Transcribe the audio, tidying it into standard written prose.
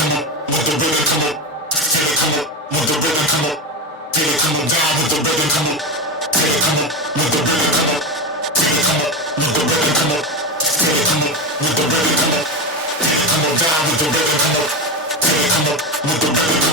come up, let the rhythm come up. Feel it come up, let the rhythm come up. Feel it come up down, let the rhythm come up. Feel it come up, let the rhythm come up. Feel it come up, let the rhythm come up. Feel it come up, let the rhythm come up. Feel it come up down, let the rhythm come up. Feel it come up, let the rhythm come up.